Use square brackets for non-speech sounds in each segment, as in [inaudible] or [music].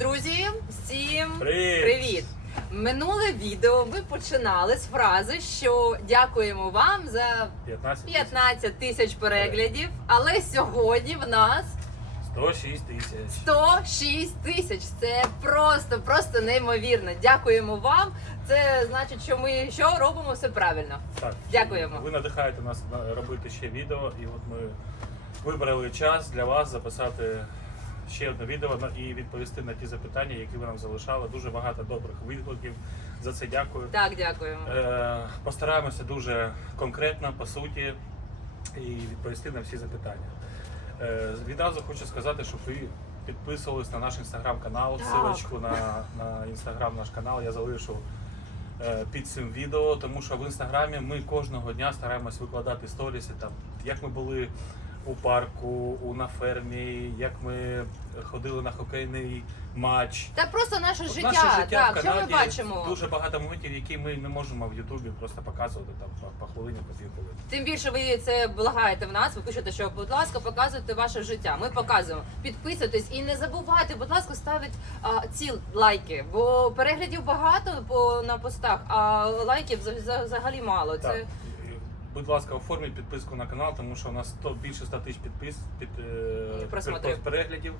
Друзі, всім Привіт! привіт! Минуле відео ми починали з фрази, що дякуємо вам за 15 тисяч. переглядів. Але сьогодні в нас 106 тисяч. 106 тисяч. Це просто, просто неймовірно. Дякуємо вам. Це значить, що ми що робимо все правильно. Так. Дякуємо. Ви надихаєте нас робити ще відео, і от ми вибрали час для вас записати ще одне відео і відповісти на ті запитання, які ви нам залишали. Дуже багато добрих відгуків. За це дякую. Так, дякуємо. Е, Постараємося дуже конкретно, по суті, і відповісти на всі запитання. Е, Відразу хочу сказати, щоб ви підписувались на наш інстаграм-канал. Силочку на, на інстаграм наш канал я залишу е, під цим відео, тому що в інстаграмі ми кожного дня стараємось викладати сторіси, там, як ми були у парку, у на фермі, як ми ходили на хокейний матч. Та просто наше От життя. наше життя так, в що ми бачимо? Дуже багато моментів, які ми не можемо в Ютубі просто показувати там по, по хвилині, по дві хвилини. Тим більше ви це благаєте в нас. Ви пишете, що будь ласка, показуйте ваше життя. Ми показуємо. Підписуйтесь і не забувайте, будь ласка, ставити а, ці лайки, бо переглядів багато по на постах, а лайків за- за- взагалі мало. Це Так. І, Будь ласка, оформіть підписку на канал, тому що у нас 100, більше 100 тисяч підпис, під, е, Просмотрів. переглядів,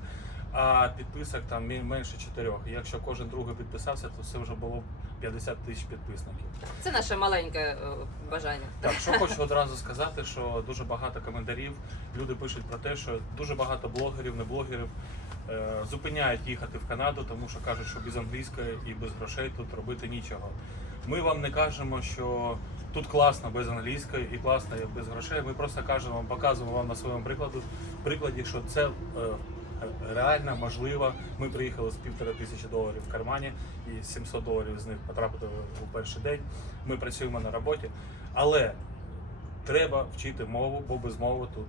а підписок там менше 4. І якщо кожен другий підписався, то це вже було 50 тисяч підписників. це наше маленьке е, бажання. Так, що хочу одразу сказати, що дуже багато коментарів. Люди пишуть про те, що дуже багато блогерів, не блогерів е, зупиняють їхати в Канаду, тому що кажуть, що без англійської і без грошей тут робити нічого. Ми вам не кажемо, що тут класно без англійської і класно без грошей. Ми просто кажемо, показуємо вам на своєму прикладу прикладі, що це. е, Реально можливо, ми приїхали з півтора тисячі доларів в кармані, і 700 доларів з них потрапити у перший день. Ми працюємо на роботі, але треба вчити мову, бо без мови тут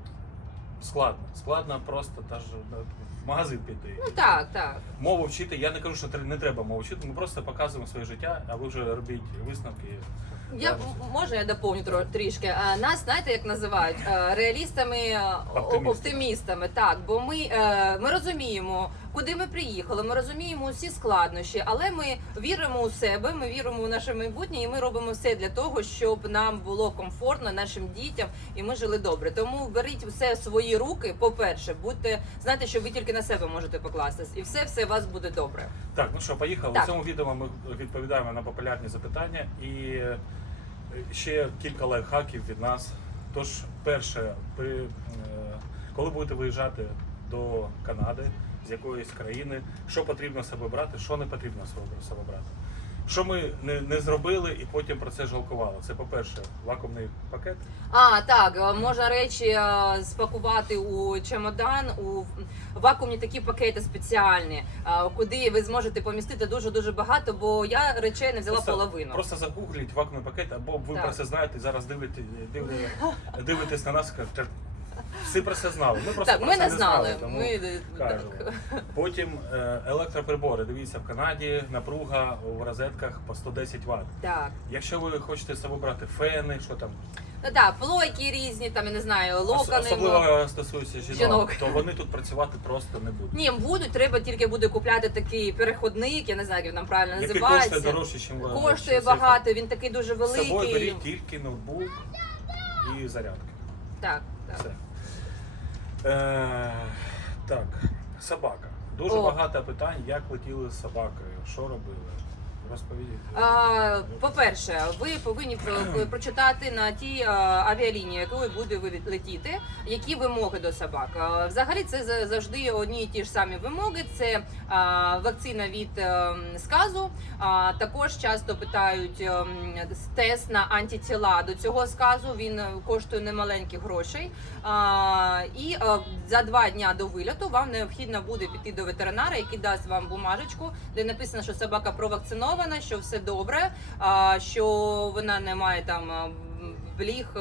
складно. Складно просто та ж ну, в магазин піти. Ну так, так. Мову вчити. Я не кажу, що не треба мову вчити. Ми просто показуємо своє життя, а ви вже робіть висновки. Я Да. м- можна я доповню тро- трішки. А, Нас знаєте, як називають Е, реалістами, е, о- Оптимістами. оптимістами. Так, бо ми, е, ми розуміємо, куди ми приїхали. Ми розуміємо усі складнощі, але ми віримо у себе. Ми віримо у наше майбутнє, і ми робимо все для того, щоб нам було комфортно, нашим дітям, і ми жили добре. Тому беріть все в свої руки. По перше, будьте знайте, що ви тільки на себе можете покластись, і все все у вас буде добре. Так, ну що, поїхали. Так. У цьому відео ми відповідаємо на популярні запитання і е, ще кілька лайфхаків від нас. Тож, перше, при, е, коли будете виїжджати до Канади з якоїсь країни, що потрібно собою брати, що не потрібно собою брати. Що ми не, не зробили і потім про це жалкували. Це, по-перше, вакуумний пакет. А, так, е, можна речі е, спакувати у чемодан, у вакуумні такі пакети спеціальні, е, куди ви зможете помістити дуже-дуже багато, бо я речей не взяла половину. Просто загугліть вакуумний пакет, або ви Так. про це знаєте, зараз дивите, дивите, [laughs] дивитесь на нас кажете, всі про це знали. Ми просто Так, про ми це не знали. тому Ми, е, кажемо. так. Потім е, електроприбори. Дивіться, в Канаді напруга в розетках по 110 Вт. так. Якщо ви хочете з собою брати фени, що там Ну так, плойки різні, там, я не знаю, ос- локони. особливо стосується жінок, Жінок. то вони тут працювати просто не будуть. Ні, будуть, треба тільки буде купляти такий переходник, я не знаю, як він там правильно Який називається. коштує дорожче, ніж ви- Коштує цей багато, він такий дуже фен. З собою великий. беріть тільки ноутбук і зарядки. Так, так. Все. Е, так, собака. Дуже О. багато питань, як летіли з собакою, що робили. Розповідіть. По-перше, ви повинні про- [clears throat] прочитати на тій авіалінії, якою буде ви летіти, які вимоги до собак. Взагалі, це за- завжди одні і ті ж самі вимоги. Це а, вакцина від ем, сказу. А, Також часто питають ем, тест на антитіла до цього сказу. Він е, коштує немаленьких грошей. А, І е, за два дня до вильоту вам необхідно буде піти до ветеринара, який дасть вам бумажечку, де написано, що собака провакцинована, що все добре, що вона не має там. Бліг, е,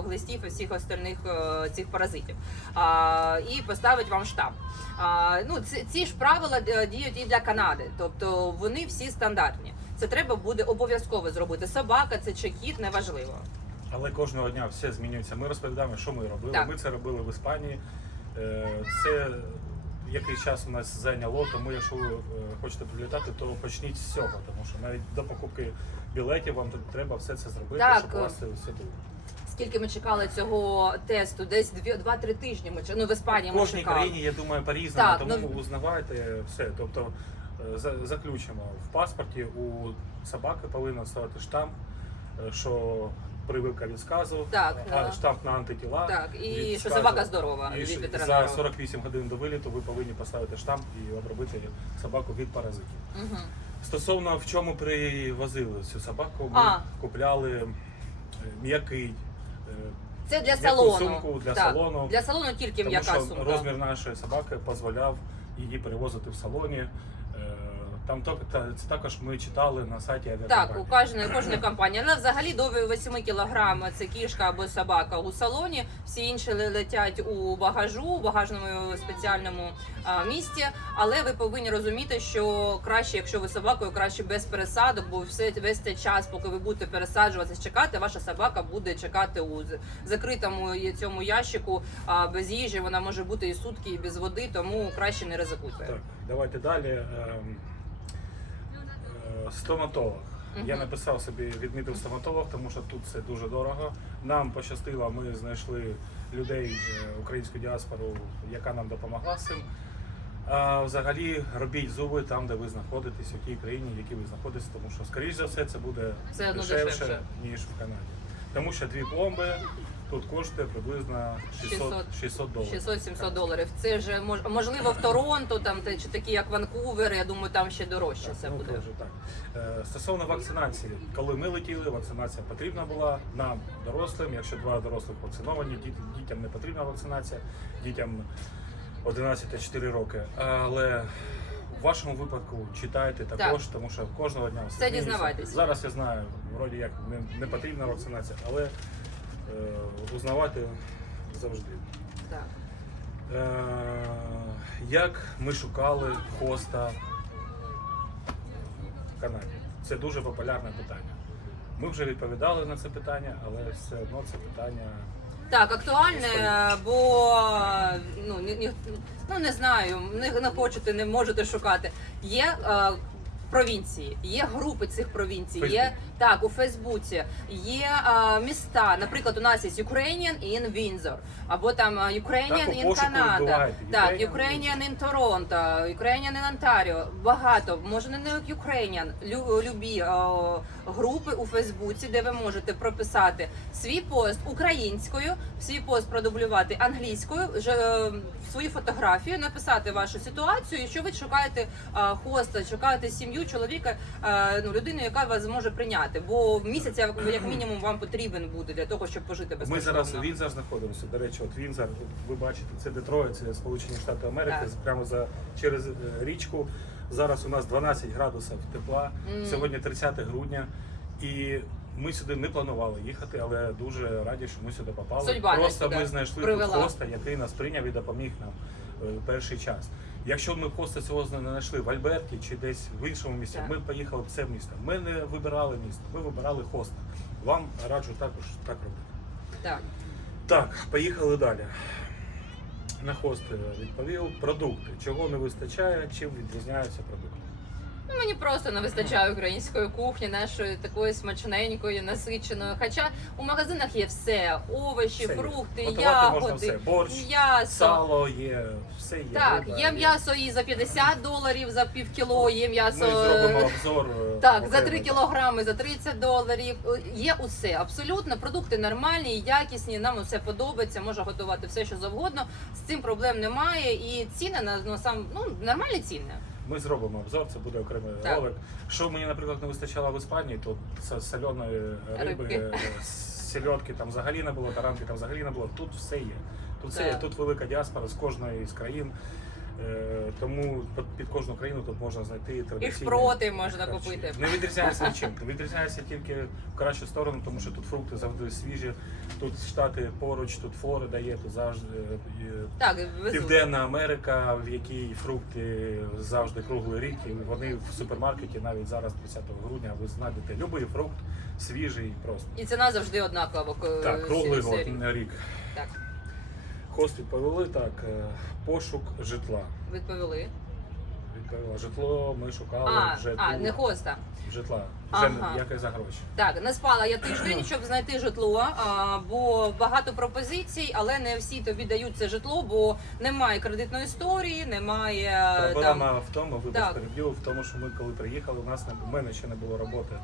глистів і всіх остальних е, цих паразитів і поставить вам штамп. А, ну, ці, ж правила е, діють і для Канади, тобто вони всі стандартні. Це треба буде обов'язково зробити. Собака це чи кіт, неважливо. Але кожного дня все змінюється. Ми розповідаємо, що ми робили. Так. Ми це робили в Іспанії. Це який час у нас зайняло, тому якщо ви е, хочете прилітати, то почніть з цього, тому що навіть до покупки білетів вам тут треба все це зробити, Так. щоб у вас це все було. Скільки ми чекали цього тесту? Десь дві- два-три тижні. Ми чекали. ну в Іспанії В ми кожній чекали. країні, я думаю, по-різному, Так, тому ну- узнавайте все. Тобто е, за- заключимо в паспорті у собаки повинен ставити штамп, е, що прививка від сказу, Так, а да. штамп на антитіла. Так, і від що сказу. собака здорова І від за 48 годин до виліту ви повинні поставити штамп і обробити собаку від паразитів. Мгм. Стосовно в чому привозили цю собаку, ми А. купляли е, м'який. е, Це для салону. сумку для так, салону. Для салону тільки м'яка сумка. розмір нашої собаки дозволяв її перевозити в салоні. Там то- це також ми читали на сайті Так, у кожної кожної компанії. Але взагалі до 8 кілограм це кішка або собака у салоні. Всі інші летять у багажу, у багажному спеціальному а, місці. Але ви повинні розуміти, що краще, якщо ви собакою, краще без пересадок, бо все весь цей час, поки ви будете пересаджуватися, чекати, ваша собака буде чекати у закритому цьому ящику а, без їжі. Вона може бути і сутки, і без води, тому краще не ризикуйте. Так, давайте далі. Стоматолог. Я написав собі, відмітив стоматолог, тому що тут це дуже дорого. Нам пощастило, ми знайшли людей, е, українську діаспору, яка нам допомогла з цим. А взагалі робіть зуби там, де ви знаходитесь, у тій країні, в якій ви знаходитесь, тому що, скоріш за все, це буде одно дешевше, дешевше. ніж в Канаді. Тому що дві пломби тут коштує приблизно 600, 600 доларів. 600-700 доларів. Це ж мож- можливо в Торонто, там те- чи такі як Ванкувер. Я думаю, там ще дорожче це Ну, буде. теж так. Е, Стосовно вакцинації, коли ми летіли, вакцинація потрібна була нам, дорослим. Якщо два дорослих вакциновані, діт- дітям не потрібна вакцинація, дітям 11 та 4 роки. Але в вашому випадку читайте також, тому що кожного дня Все змінюється. дізнавайтесь. Зараз я знаю, вроді як не, не потрібна вакцинація, але е, узнавати завжди. Так. Е, як ми шукали хоста в Канаді? Це дуже популярне питання. Ми вже відповідали на це питання, але все одно це питання. Так, актуальне, бо ну ні, ні, ну не знаю, не, не хочете, не можете шукати. Є е, провінції, є групи цих провінцій, є так у Фейсбуці, є е, міста. Наприклад, у нас є Ukrainian in Windsor, або там Ukrainian Так, у in пошуку Canada, вбиваєте. так, Ukrainian in Ukrainian in Toronto, Ukrainian in Ontario. Багато, може не Ukrainian, лю, любі е, групи у Фейсбуці, де ви можете прописати свій пост українською, свій пост продублювати англійською, ж, е, свою фотографію, написати вашу ситуацію, і що ви шукаєте е, хоста, шукаєте сім'ю, чоловіка, е, ну людину, яка вас зможе прийняти. Бо місяць як мінімум вам потрібен буде для того, щоб пожити Ми зараз у Вінзор знаходимося. До речі, от Вінзор, ви бачите, це Детройт, це Сполучені Штати Америки, Так. прямо за через е, річку. Зараз у нас 12 градусів тепла. Мгм. Сьогодні 30 грудня. І ми сюди не планували їхати, але дуже раді, що ми сюди попали. Судьба Просто сюди ми знайшли привела. тут хоста, який нас прийняв і допоміг нам е, перший час. Якщо ми просто цього не знайшли в Альберті чи десь в іншому місці, Так. ми поїхали в це місто. Ми не вибирали місто, ми вибирали хост. Вам раджу також так робити. Так. Так, поїхали далі. На хост відповів. Продукти. Чого не вистачає, чим відрізняються продукти? Ну, мені просто не вистачає української кухні, нашої такої смачненької, насиченої. Хоча у магазинах є все: овочі, Все є. фрукти, Готувати можна все. ягоди, Борщ, м'ясо. Сало є, все є. Так, риба є м'ясо і за 50 доларів за пів кіло, є Ми м'ясо. зробимо обзор. е, Так, за окремо. 3 кілограми, за 30 доларів. Є усе. Абсолютно продукти нормальні, якісні. Нам усе подобається. Можна готувати все, що завгодно. З цим проблем немає. І ціни на ну, сам ну нормальні ціни. Ми зробимо обзор, це буде окремий Так. ролик. Що мені, наприклад, не вистачало в Іспанії, то це соляної риби, Рибки. е, там взагалі не було, таранки там взагалі не було. Тут все є. Тут все є. Так. Тут велика діаспора з кожної з країн. Е, Тому під- кожну країну тут можна знайти І традиційні шпроти можна харчі. купити. Не відрізняється нічим. Відрізняється тільки в кращу сторону, тому що тут фрукти завжди свіжі. Тут штати поруч, тут Флорида є, тут завжди е, Так. Південна Америка, в якій фрукти завжди круглий рік, і вони в супермаркеті навіть зараз, 30 грудня, ви знайдете будь-який фрукт свіжий просто. І ціна завжди однакова. Так, круглий рік. Так. Хост відповіли так, е, пошук житла. Відповіли. Відповіла житло, ми шукали А, вже а, тут не хоста. житла. Вже Ага. Яке за гроші. Так, не спала я тиждень, [clears throat] щоб знайти житло, а, бо багато пропозицій, але не всі тобі дають це житло, бо немає кредитної історії, немає е, там. Проблема в тому, вибач переб'ю, в тому, що ми коли приїхали, у нас не у мене ще не було роботи.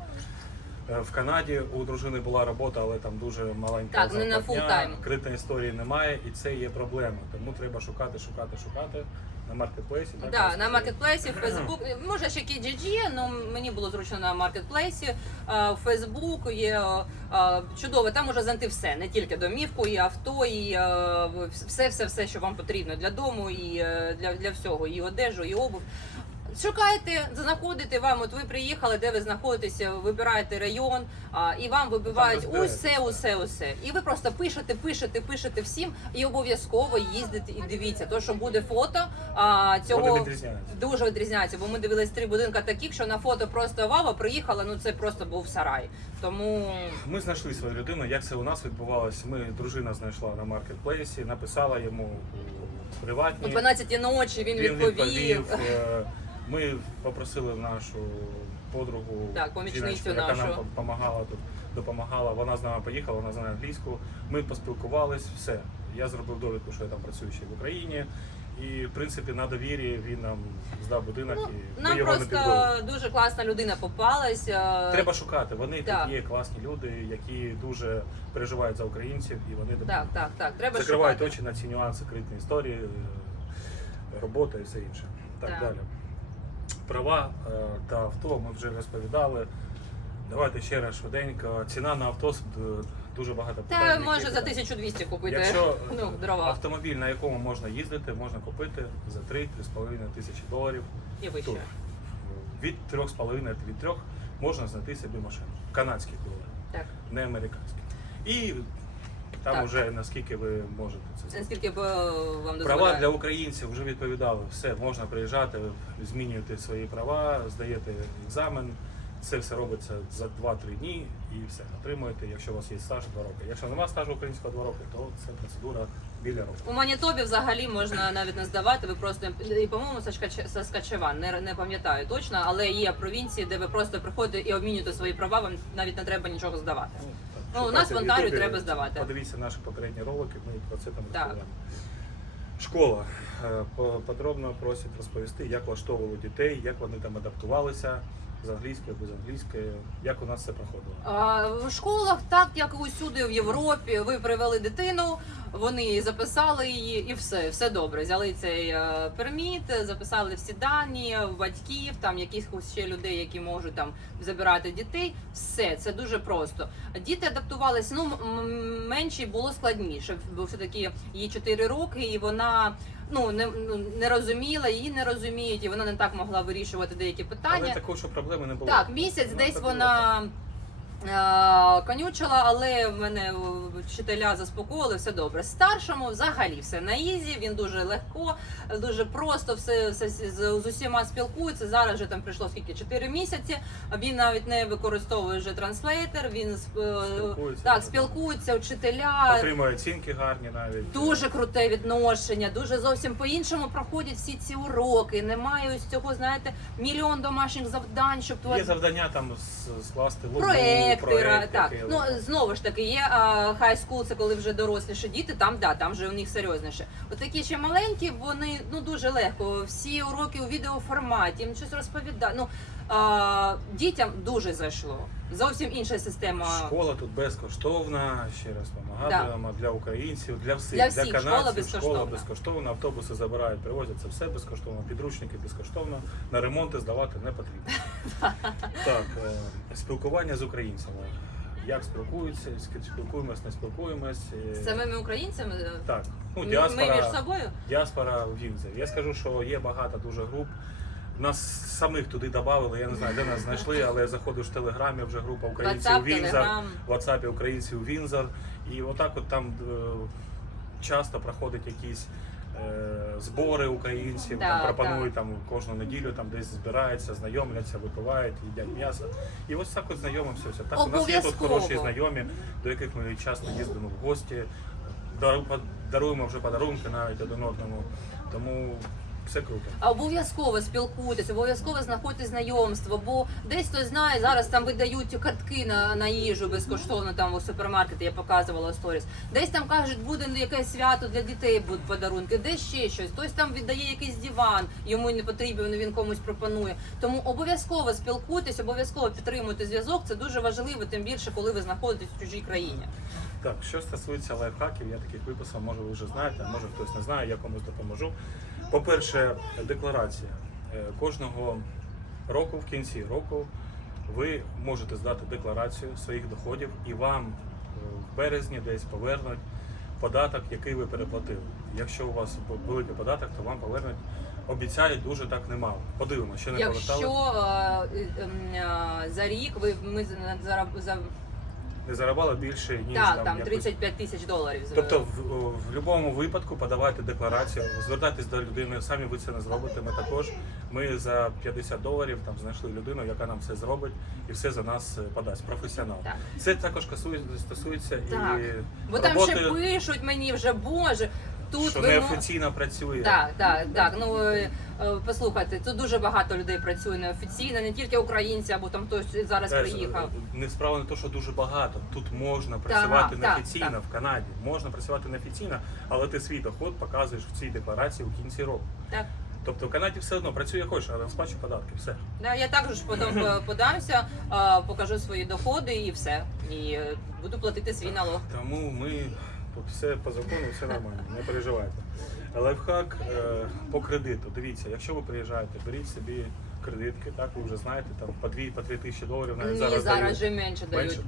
Е, В Канаді у дружини була робота, але там дуже маленька Так, не на зарплатня, full-time. Історії немає, і це є проблема. Тому треба шукати, шукати, шукати на маркетплейсі. Так, Да, на маркетплейсі, Фейсбук, [clears throat] може ще KGG, але мені було зручно на маркетплейсі. Е, Фейсбук є е, чудово, там можна знайти все, не тільки домівку, і авто, і е, все, все, все, що вам потрібно для дому, і е, для, для всього, і одежу, і обув. Шукайте, знаходите вам. От ви приїхали, де ви знаходитеся, вибираєте район, а, і вам вибивають Там усе, усе, усе. І ви просто пишете, пишете, пишете всім, і обов'язково їздите і дивіться. То, що буде фото а, цього Вони відрізняються. дуже відрізняється, бо ми дивились три будинки таких, що на фото просто вава приїхала. Ну це просто був сарай. Тому Ми знайшли свою людину. Як це у нас відбувалося? Ми дружина знайшла на маркетплейсі, написала йому у о приватні. 12 ночі він, Він відповів. відповів. е, Ми попросили нашу подругу, Так, помічницю жіночку, яка нашу. нам допомагала тут, допомагала. Вона з нами поїхала, вона знає англійську. Ми поспілкувались, все. Я зробив довідку, що я там працюю ще в Україні. І в принципі на довір'ї він нам здав будинок Ну, і ми нам його не підвели. просто дуже класна людина попалась. е, Треба шукати. Вони Так. тут є класні люди, які дуже переживають за українців, і вони Так, допомагають. так, так. Треба закривають шукати. очі на ці нюанси кредитної історії, е, робота і все інше. Так, Так. далі. Права е, та авто ми вже розповідали. Давайте ще раз швиденько. Ціна на авто дуже багато питань. Та може за 1200 купити Якщо ну, дрова автомобіль, на якому можна їздити, можна купити за 3-3,5 тисячі доларів. і вище. Тут. Від 3,5 від 3 можна знайти собі машину. Канадські долари, Так. не американські. І там Так. вже наскільки ви можете це зробити. Наскільки б е, вам Права дозволяє. для українців вже відповідали. Все, можна приїжджати, змінюєте свої права, здаєте екзамен. Це все робиться за 2-3 дні і все. Отримуєте, якщо у вас є стаж 2 роки. Якщо немає стажу українського 2 роки, то це процедура біля року. У Манітобі взагалі можна навіть не здавати. Ви просто і по-моєму Саскач- Саскачеван, не, не пам'ятаю точно, але є провінції, де ви просто приходите і обмінюєте свої права. Вам навіть не треба нічого здавати. Ну, у нас в Онтаріо Ютубі, треба здавати. Подивіться наші попередні ролики, ми про це там Так. розповідаємо. Школа. Е, по- Подробно просять розповісти, як влаштовували дітей, як вони там адаптувалися з англійської, без англійської, як у нас це проходило. А, в школах, так як усюди в Європі, ви привели дитину, вони записали її, і все, все добре. Взяли цей е, перміт, записали всі дані батьків, там якихось ще людей, які можуть там забирати дітей. Все це дуже просто. Діти адаптувалися. Ну м- м- меншій було складніше, бо все таки їй 4 роки, і вона. Ну не, ну, не розуміла, її не розуміють, і вона не так могла вирішувати деякі питання. Але такого, що проблеми не було. Так, місяць Ну, десь так вона конючила, але в мене е, вчителя заспокоїли, все добре. Старшому взагалі все на ізі, він дуже легко, дуже просто, все, все з, з усіма спілкується. Зараз вже там прийшло скільки 4 місяці. Він навіть не використовує вже транслейтер. Він е, Спілкується, так спілкується, вчителя. Отримує оцінки гарні навіть. Дуже круте відношення, дуже зовсім по-іншому проходять всі ці уроки. Немає ось цього, знаєте, мільйон домашніх завдань, щоб Є завдання там скласти логу, проекти, проект, так. Ну знову ж таки, є хай скул, це коли вже доросліші діти. Там да, там вже у них серйозніше. От такі ще маленькі, вони ну дуже легко. Всі уроки у відеоформаті, їм щось розповідають. Ну дітям дуже зайшло. Зовсім інша система. Школа тут безкоштовна, ще раз нагадуємо, для українців, для всіх, Для всіх школа канадців, безкоштовна. школа безкоштовна, автобуси забирають, привозять це все безкоштовно, підручники безкоштовно, на ремонти здавати не потрібно. [laughs] так, е, спілкування з українцями. Як спілкуються, спілкуємось, не спілкуємось. е, З самими українцями Так, ну ми між собою. Діаспора в Вінзері. Я скажу, що є багато дуже груп. Нас самих туди додали, я не знаю, де нас знайшли, але я заходиш в телеграмі, вже група українців WhatsApp, Вінзор, Telegram. в WhatsApp українців Вінзор. І отак от там е, часто проходять якісь е, збори українців, Так, там пропонують там кожну неділю там десь збираються, знайомляться, випивають, їдять м'ясо. І ось так от знайомимося. все. Так, у нас є тут Обов'язково. хороші знайомі, до яких ми часто їздимо в гості. дару- даруємо вже подарунки навіть один одному. Тому все круто. А Обов'язково спілкуйтесь, обов'язково знаходьте знайомство, бо десь хтось знає, зараз там видають картки на, на їжу безкоштовно там у супермаркеті, я показувала сторіс. Десь там кажуть, буде якесь свято для дітей, будуть подарунки, десь ще щось. Хтось там віддає якийсь диван, йому не потрібен, він комусь пропонує. Тому обов'язково спілкуйтесь, обов'язково підтримуйте зв'язок. Це дуже важливо, тим більше, коли ви знаходитесь в чужій країні. Так, що стосується лайфхаків, я таких виписав, може ви вже знаєте, а може хтось не знає, я комусь допоможу. По-перше, декларація. Е, Кожного року, в кінці року, ви можете здати декларацію своїх доходів і вам е, в березні десь повернуть податок, який ви переплатили. Якщо у вас великий податок, то вам повернуть. Обіцяють дуже так немало. Подивимося, ще не повертали. Якщо е, е, е, за рік ви ми за Не заробали більше ніж Так, там, там якось 35 тисяч доларів. Тобто, в, в будь-якому випадку подавайте декларацію, звертайтесь до людини, самі ви це не зробите. Ми також. Ми за 50 доларів там знайшли людину, яка нам все зробить і все за нас е, подасть. Професіонал. Так. Це також стосується, стосується Так. і Бо там роботи, ще пишуть мені вже, боже, тут що ви неофіційно працює. Так, так, так. Ну е, послухайте, тут дуже багато людей працює неофіційно, не тільки українці, або там хтось зараз Теж, приїхав. е, Не справа не то, що дуже багато. Тут можна працювати так, неофіційно так. в Канаді. Можна працювати неофіційно, але ти свій доход показуєш в цій декларації у кінці року. Так. Тобто в Канаді все одно працює хочеш, але сплачує податки. Все. Да, я також потім е, [laughs] подамся, е, покажу свої доходи і все. І е, буду платити свій налог. Тому ми тут все по закону, все нормально, не переживайте. Лайфхак е, по кредиту. Дивіться, якщо ви приїжджаєте, беріть собі кредитки, так ви вже знаєте, там по 2 по 3 тисячі доларів навіть Ні, зараз, зараз дають. вже менше дають. Менше?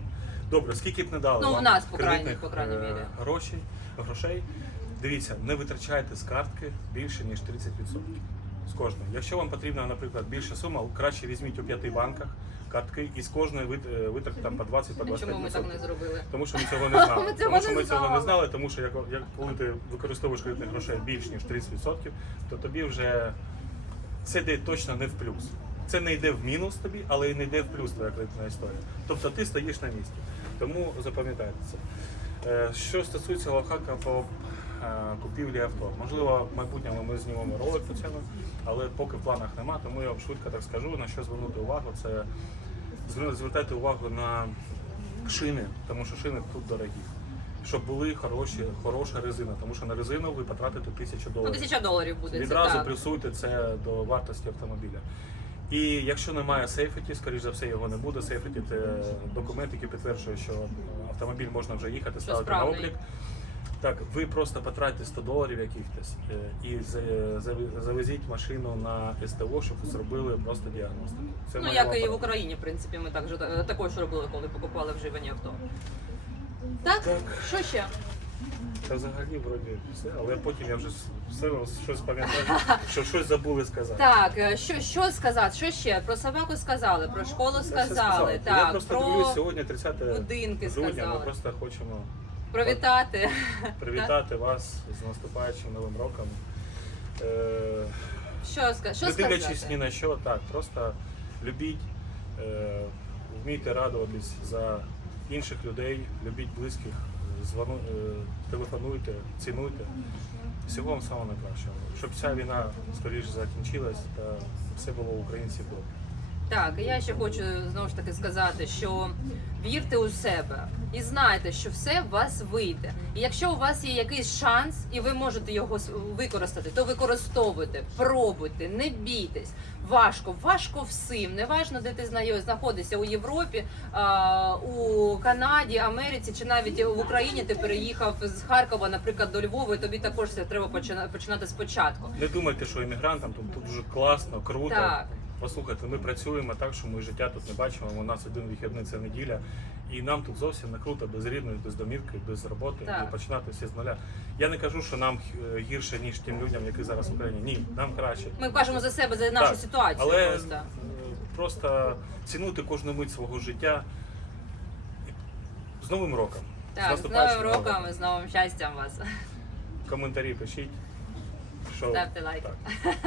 Добре, скільки б не дали Ну, вам нас, по крайній- кредитних, по крайній е, мірі. грошей, грошей, дивіться, не витрачайте з картки більше, ніж 30% з кожної. Якщо вам потрібна, наприклад, більша сума, краще візьміть у п'яти банках картки і з кожної вит- е, там по 20 по 25%. Чому ми так не зробили? Тому що ми цього не знали. [laughs] Ми цього Тому що не ми цього не знали. знали, тому що як, як коли ти використовуєш кредитних грошей більш ніж 30%, то тобі вже це йде точно не в плюс. Це не йде в мінус тобі, але і не йде в плюс твоя кредитна історія. Тобто ти стоїш на місці. Тому запам'ятайте це. Е, Що стосується лайфхака по купівлі авто, можливо, в майбутньому ми знімемо ролик по цьому, але поки в планах нема, тому я вам швидко так скажу, на що звернути увагу. Це звер- звертайте увагу на шини, тому що шини тут дорогі. Щоб були хороші, хороша резина, тому що на резину ви потратите тисячу Ну, доларів. тисяча доларів буде. Відразу це так. плюсуйте це до вартості автомобіля. І якщо немає сейфеті, скоріш за все його не буде. Сейфеті це документ, який підтверджує, що автомобіль можна вже їхати, ставити на облік. Так, ви просто потратите 100 доларів якихось е, і за- за- завезіть машину на СТО, щоб зробили просто діагностику. Це Ну як і в Україні, в принципі, ми так же е, також робили, коли покупали вживані авто. Так, Так. що ще? Та взагалі вроді все, але потім я вже все щось пам'ятаю, що щось забули сказати. Так, е, що, що сказати? Що ще? Про собаку сказали, про школу сказали, Я так, просто про дивлюсь сьогодні 30 будинки грудня. Ми просто хочемо Привітати. [laughs] привітати вас з наступаючим новим роком. Е, Що, ска- що не дивлячись сказати? ні на що, так, просто любіть, е, вмійте радуватись за інших людей, любіть близьких, звону, е, телефонуйте, цінуйте. Всього вам самого найкращого. Щоб ця війна скоріше закінчилась та все було українців добре. Так, і я ще хочу знову ж таки сказати, що вірте у себе і знайте, що все в вас вийде. І якщо у вас є якийсь шанс, і ви можете його використати, то використовуйте, пробуйте, не бійтесь. Важко, важко всім. Неважно, де ти зна- знаходишся у Європі, у Канаді, Америці чи навіть в Україні. Ти переїхав з Харкова, наприклад, до Львова, і тобі також це треба почина- починати спочатку. Не думайте, що іммігрантам тут дуже класно, круто. Так. Послухайте, ми працюємо так, що ми життя тут не бачимо. У нас один вихідний це неділя, і нам тут зовсім не круто без рідної, без домівки, без роботи і починати все з нуля. Я не кажу, що нам е, гірше ніж тим людям, які зараз в Україні. Ні, нам краще. Ми кажемо за себе, за нашу Так, ситуацію. Але просто. е, просто цінуйте кожну мить свого життя. З Новим роком! Так, з наступаючим новим роком і з новим щастям вас. Коментарі пишіть. Що... Ставте лайк. Так. [laughs]